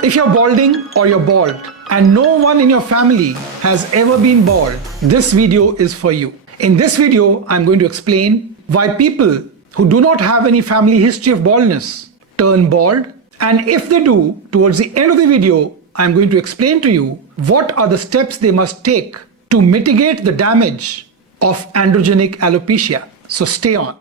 If you're balding or you're bald and no one in your family has ever been bald, this video is for you. In this video, I'm going to explain why people who do not have any family history of baldness turn bald, and if they do, towards the end of the video, I'm going to explain to you what are the steps they must take to mitigate the damage of androgenic alopecia. So stay on.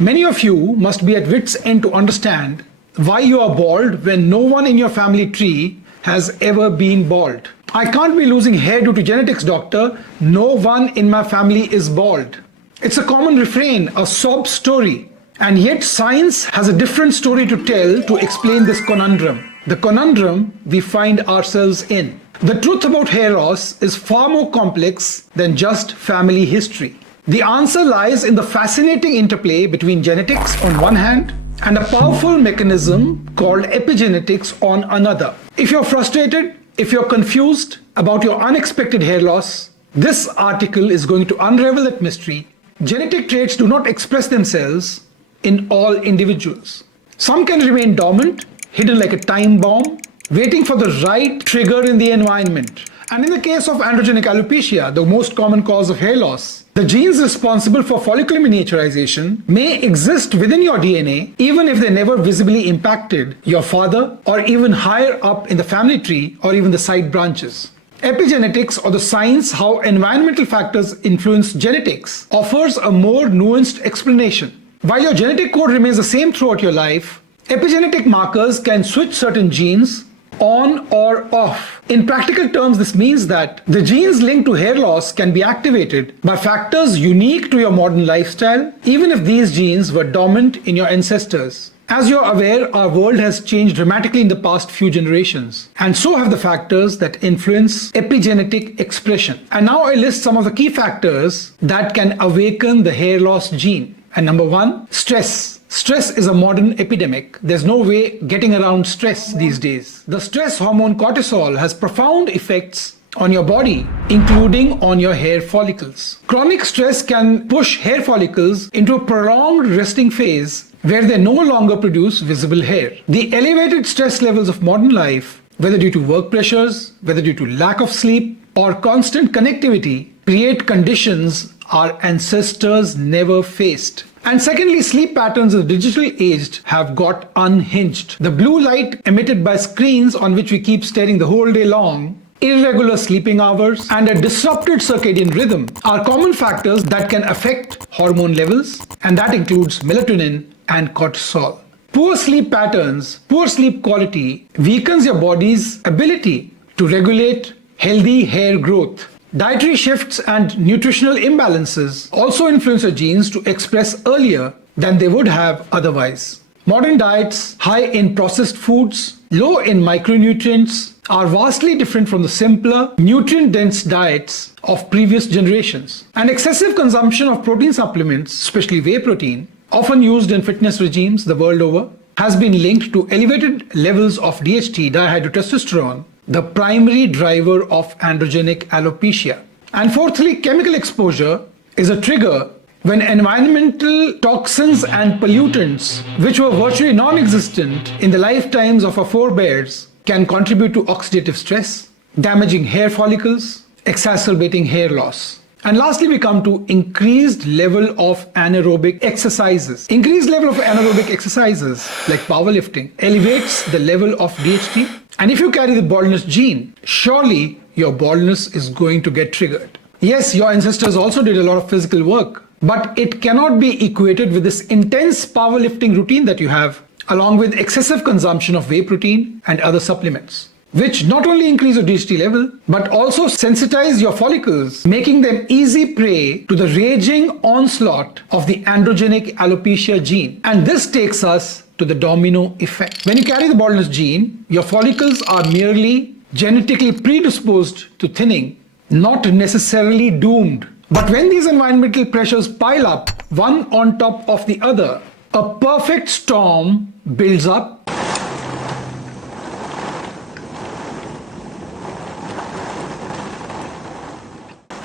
Many of you must be at wit's end to understand why you are bald when no one in your family tree has ever been bald. I can't be losing hair due to genetics, doctor. No one in my family is bald. It's a common refrain, a sob story. And yet science has a different story to tell to explain this conundrum. The conundrum we find ourselves in. The truth about hair loss is far more complex than just family history. The answer lies in the fascinating interplay between genetics on one hand and a powerful mechanism called epigenetics on another. If you're frustrated, if you're confused about your unexpected hair loss, this article is going to unravel that mystery. Genetic traits do not express themselves in all individuals. Some can remain dormant, hidden like a time bomb, waiting for the right trigger in the environment. And in the case of androgenic alopecia, the most common cause of hair loss, the genes responsible for follicular miniaturization may exist within your DNA even if they never visibly impacted your father or even higher up in the family tree or even the side branches. Epigenetics, or the science how environmental factors influence genetics, offers a more nuanced explanation. While your genetic code remains the same throughout your life, epigenetic markers can switch certain genes on or off. In practical terms, this means that the genes linked to hair loss can be activated by factors unique to your modern lifestyle, even if these genes were dormant in your ancestors. As you're aware, our world has changed dramatically in the past few generations, and so have the factors that influence epigenetic expression. And now I list some of the key factors that can awaken the hair loss gene. And number one, stress. Stress is a modern epidemic. There's no way getting around stress these days. The stress hormone cortisol has profound effects on your body, including on your hair follicles. Chronic stress can push hair follicles into a prolonged resting phase where they no longer produce visible hair. The elevated stress levels of modern life, whether due to work pressures, whether due to lack of sleep, or constant connectivity, create conditions our ancestors never faced. And secondly, sleep patterns of the digitally aged have got unhinged. The blue light emitted by screens on which we keep staring the whole day long, irregular sleeping hours, and a disrupted circadian rhythm are common factors that can affect hormone levels, and that includes melatonin and cortisol. Poor sleep patterns, poor sleep quality weakens your body's ability to regulate healthy hair growth. Dietary shifts and nutritional imbalances also influence your genes to express earlier than they would have otherwise. Modern diets, high in processed foods, low in micronutrients, are vastly different from the simpler, nutrient-dense diets of previous generations. And excessive consumption of protein supplements, especially whey protein, often used in fitness regimes the world over, has been linked to elevated levels of DHT, dihydrotestosterone, the primary driver of androgenic alopecia. And fourthly, chemical exposure is a trigger when environmental toxins and pollutants, which were virtually non-existent in the lifetimes of our forebears, can contribute to oxidative stress, damaging hair follicles, exacerbating hair loss. And lastly, we come to increased level of anaerobic exercises. Increased level of anaerobic exercises like powerlifting elevates the level of DHT. And if you carry the baldness gene, surely your baldness is going to get triggered. Yes, your ancestors also did a lot of physical work, but it cannot be equated with this intense powerlifting routine that you have, along with excessive consumption of whey protein and other supplements, which not only increase your DHT level, but also sensitize your follicles, making them easy prey to the raging onslaught of the androgenic alopecia gene. And this takes us to the domino effect. When you carry the baldness gene, your follicles are merely genetically predisposed to thinning, not necessarily doomed. But when these environmental pressures pile up, one on top of the other, a perfect storm builds up.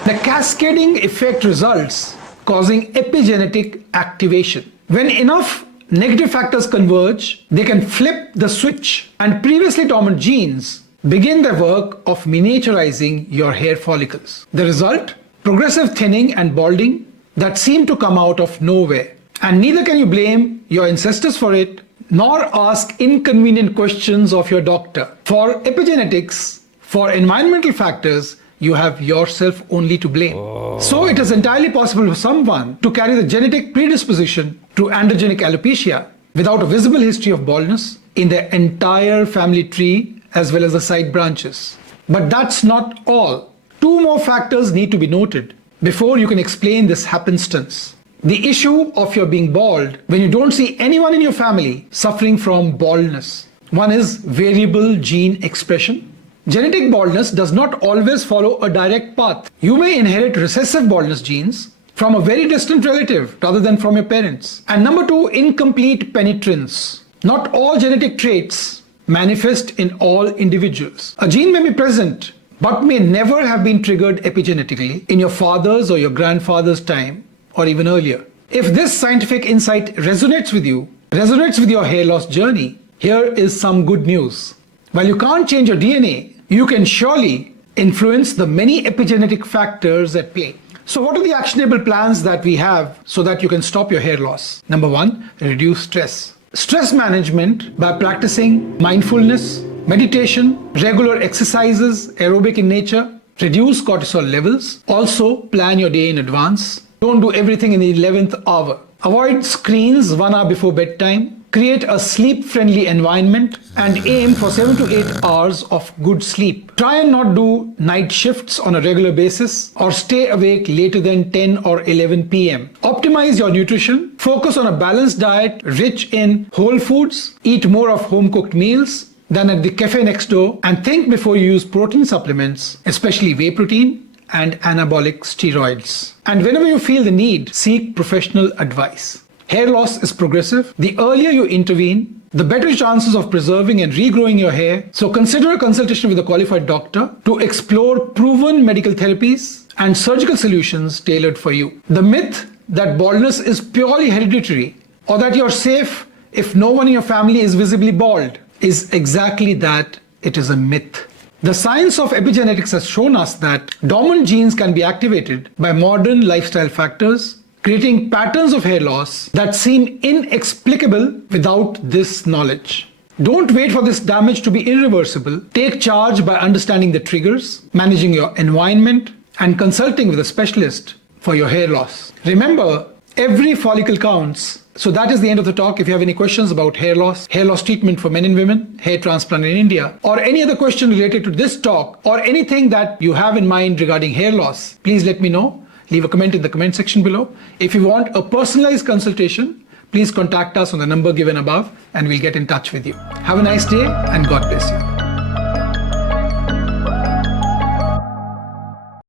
The cascading effect results, causing epigenetic activation. When enough negative factors converge, they can flip the switch, and previously dormant genes begin their work of miniaturizing your hair follicles. The result? Progressive thinning and balding that seem to come out of nowhere. And neither can you blame your ancestors for it, nor ask inconvenient questions of your doctor. For epigenetics, for environmental factors, you have yourself only to blame. So it is entirely possible for someone to carry the genetic predisposition to androgenic alopecia without a visible history of baldness in their entire family tree as well as the side branches. But that's not all. Two more factors need to be noted before you can explain this happenstance. The issue of your being bald when you don't see anyone in your family suffering from baldness. One is variable gene expression. Genetic baldness does not always follow a direct path. You may inherit recessive baldness genes from a very distant relative rather than from your parents. And number two, incomplete penetrance. Not all genetic traits manifest in all individuals. A gene may be present but may never have been triggered epigenetically in your father's or your grandfather's time or even earlier. If this scientific insight resonates with you, resonates with your hair loss journey, here is some good news. While you can't change your DNA, you can surely influence the many epigenetic factors at play. So what are the actionable plans that we have so that you can stop your hair loss? Number one, reduce stress. Stress management by practicing mindfulness, meditation, regular exercises, aerobic in nature, reduce cortisol levels. Also, plan your day in advance. Don't do everything in the 11th hour. Avoid screens 1 hour before bedtime. Create a sleep-friendly environment and aim for 7 to 8 hours of good sleep. Try and not do night shifts on a regular basis or stay awake later than 10 or 11 p.m. Optimize your nutrition. Focus on a balanced diet rich in whole foods. Eat more of home-cooked meals than at the cafe next door, and think before you use protein supplements, especially whey protein and anabolic steroids. And whenever you feel the need, seek professional advice. Hair loss is progressive. The earlier you intervene, the better chances of preserving and regrowing your hair. So consider a consultation with a qualified doctor to explore proven medical therapies and surgical solutions tailored for you. The myth that baldness is purely hereditary or that you're safe if no one in your family is visibly bald is exactly that. It is a myth. The science of epigenetics has shown us that dormant genes can be activated by modern lifestyle factors, creating patterns of hair loss that seem inexplicable without this knowledge. Don't wait for this damage to be irreversible. Take charge by understanding the triggers, managing your environment, and consulting with a specialist for your hair loss. Remember, every follicle counts. So that is the end of the talk. If you have any questions about hair loss treatment for men and women, hair transplant in India, or any other question related to this talk, or anything that you have in mind regarding hair loss, please let me know. Leave a comment in the comment section below. If you want a personalized consultation, please contact us on the number given above and we'll get in touch with you. Have a nice day and God bless you.